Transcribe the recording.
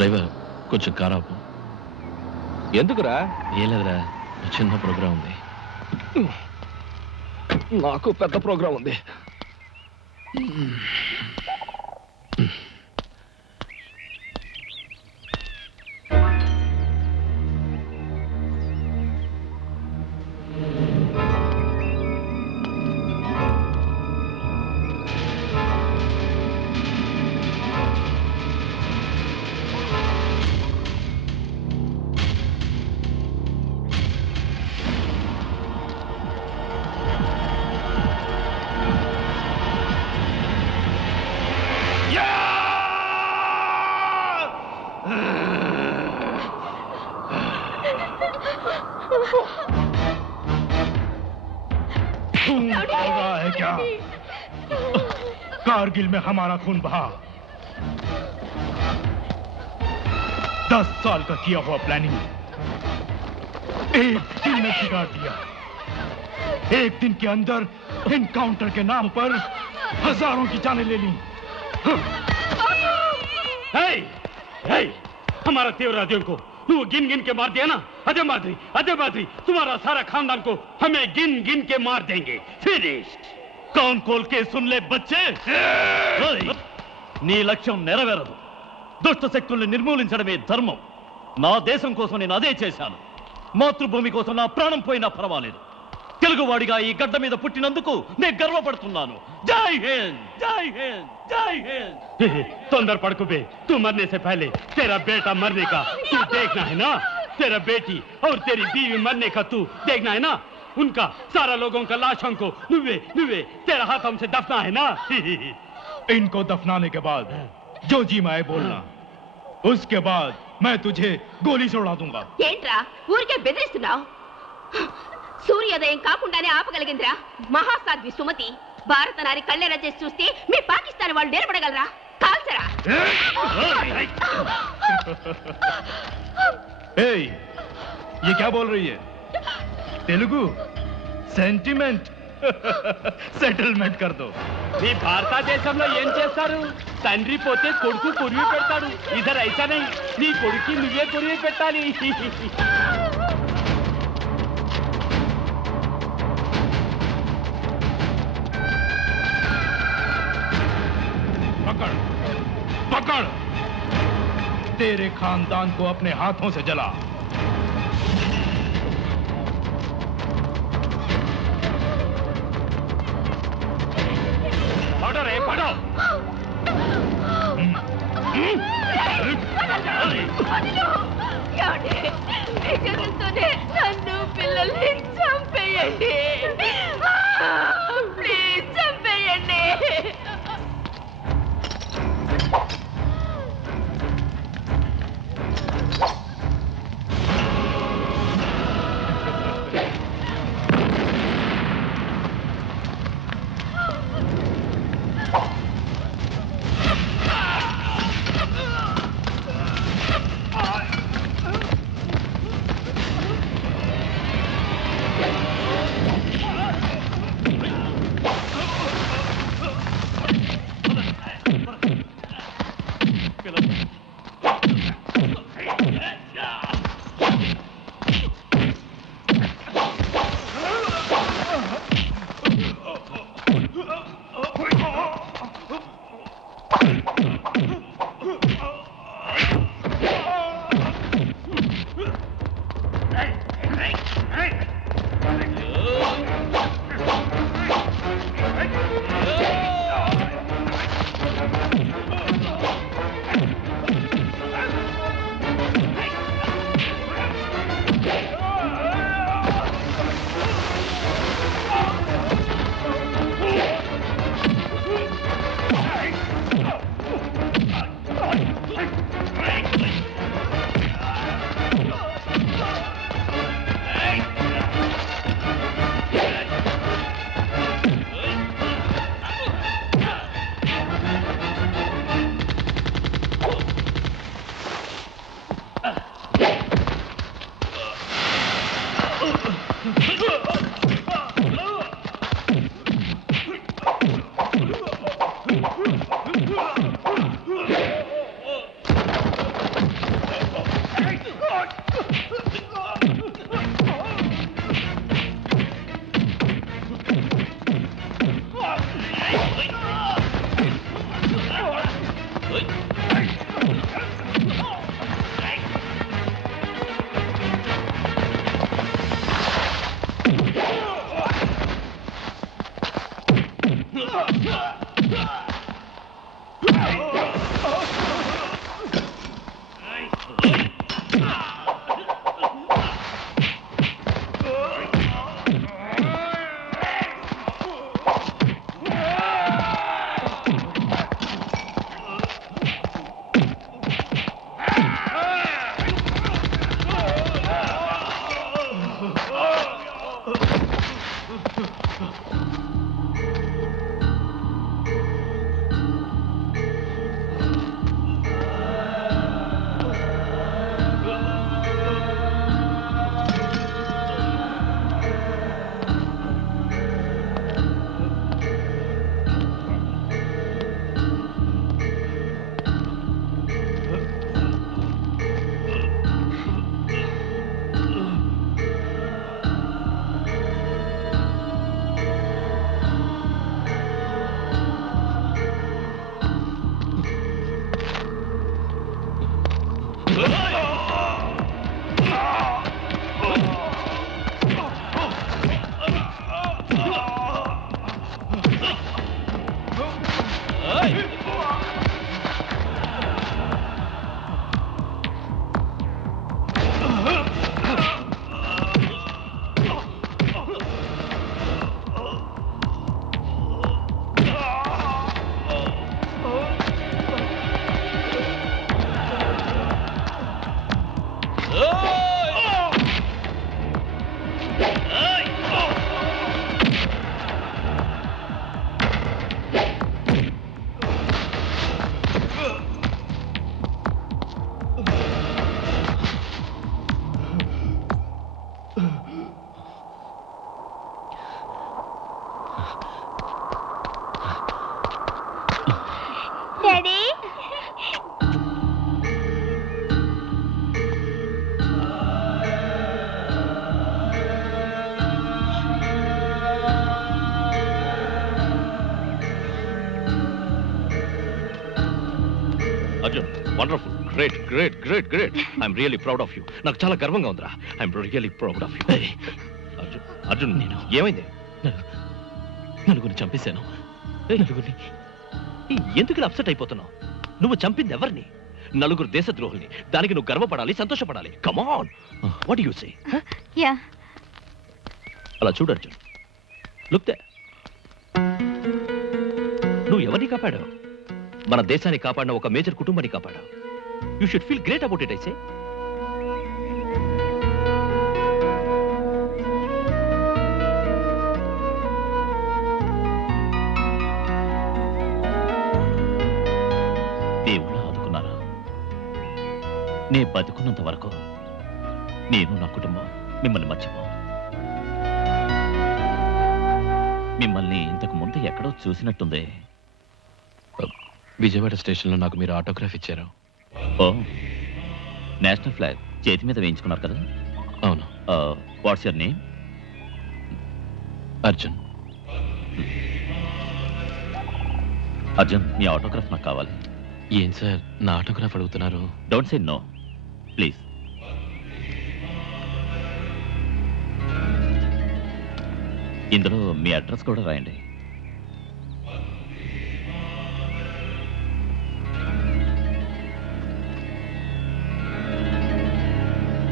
Driver కొంచెం car ఆపు. ఎందుకురా? ఏ లేదురా, చిన్న ప్రోగ్రాం ఉంది. నాకు పెద్ద ప్రోగ్రాం ఉంది. है क्या? कारगिल में हमारा खून बहा, 10 साल का किया हुआ प्लानिंग एक दिन में बिगाड़ दिया। एक दिन के अंदर एनकाउंटर के नाम पर हजारों की जानें ले ली। हमारा तीव्रवादियों को तू गिन गिन के मार दिया ना। अजय मादरी तुम्हारा सारा खानदान को हमें गिन गिन के मार देंगे। फिनिश। कान खोल के सुन ले बच्चे, నీ లక్ష్యం నెరవేరదు. దుష్ట శక్తుల్ని నిర్మూలించడమే ధర్మం. నా దేశం కోసం నేను అదే చేశాను. మాతృభూమి కోసం నా ప్రాణం పోయినా పర్వాలేదు. తెలుగువాడిగా ఈ గడ్డ మీద పుట్టినందుకు నేను గర్వపడుతున్నాను. జై హింద్, జై హింద్, జై హింద్. तोंदर पड़को बे, तू मरने से पहले तेरा बेटा मरने का तू देखना है ना। तेरा बेटी और तेरी बीवी मरने का तू देखना है ना। उनका सारा लोगों का लाशों को नुवे तेरा हाथों से दफना है ना। इनको दफनाने के बाद जो जी मैं बोलना, उसके बाद मैं तुझे गोली से उड़ा दूंगा। ఏంట్రా ఊరికే బెదిరిస్తున్నావు? సూర్యోదయం కాకుండానే ఆపగలిగిందిరా మహాసాధ్వి సుమతి. భారత నారి కళ్ళెర చేసి చూస్తే మీ పాకిస్తాన్ వాళ్ళు నేర్పడగలరా? కాల్చరా. ये क्या बोल रही है? तेलुगु सेंटिमेंट సెటిల్మెంట్ कर दो। నీ భారతదేశంలో ఏం చేస్తారు? తండ్రి పోతే కొడుకు కొరివి పెడతాడు. ఇదర్ ఐసా నహీ, నీ కొడుకు నువ్వే కొరివి పెట్టాలి. पकड़ पकड़, तेरे खानदान को अपने हाथों से जला। पढ़ो रे पढ़ो। నన్ను పిల్లల్ని చంపేయండి, ప్లీజ్ చంపేయండి. Daddy Arjun wonderful great great great great I'm really proud of you. నాకు చాలా గర్వంగా ఉందిరా. I'm really proud of you. Arjun Arjun నేను ఏమైంది? నలుగురిని చంపేశాను. నలుగురిని ఎందుకు ఇలా అప్సెట్ అయిపోతున్నావు? నువ్వు చంపింది ఎవరిని? నలుగురు దేశద్రోహుల్ని. దానికి నువ్వు గర్వపడాలి, సంతోషపడాలి. కమాన్, వాట్ యు సే? యా అలా చూడు అర్జున్, లుక్ దే. నువ్వు ఎవరిని కాపాడావు? మన దేశాన్ని కాపాడిన ఒక మేజర్ కుటుంబాన్ని కాపాడావు. You should feel great about it. ఐసే దేవుడు ఆదుకున్నారా? నే బతుకున్నంత వరకు నేను నా కుటుంబం మిమ్మల్ని మర్చిపో. మిమ్మల్ని ఇంతకు ముందు ఎక్కడో చూసినట్టుంది. విజయవాడ స్టేషన్లో నాకు మీరు ఆటోగ్రాఫ్ ఇచ్చారు. ఓ, నేషనల్ ఫ్లాగ్ చేతి మీద వేయించుకున్నారు కదా? అవును. What's your name? Arjun. Arjun, మీ ఆటోగ్రాఫ్ నాకు కావాలి. ఏం సార్ నా ఆటోగ్రాఫ్ అడుగుతున్నారు? Don't say no please. ఇందులో మీ అడ్రస్ కూడా రాయండి.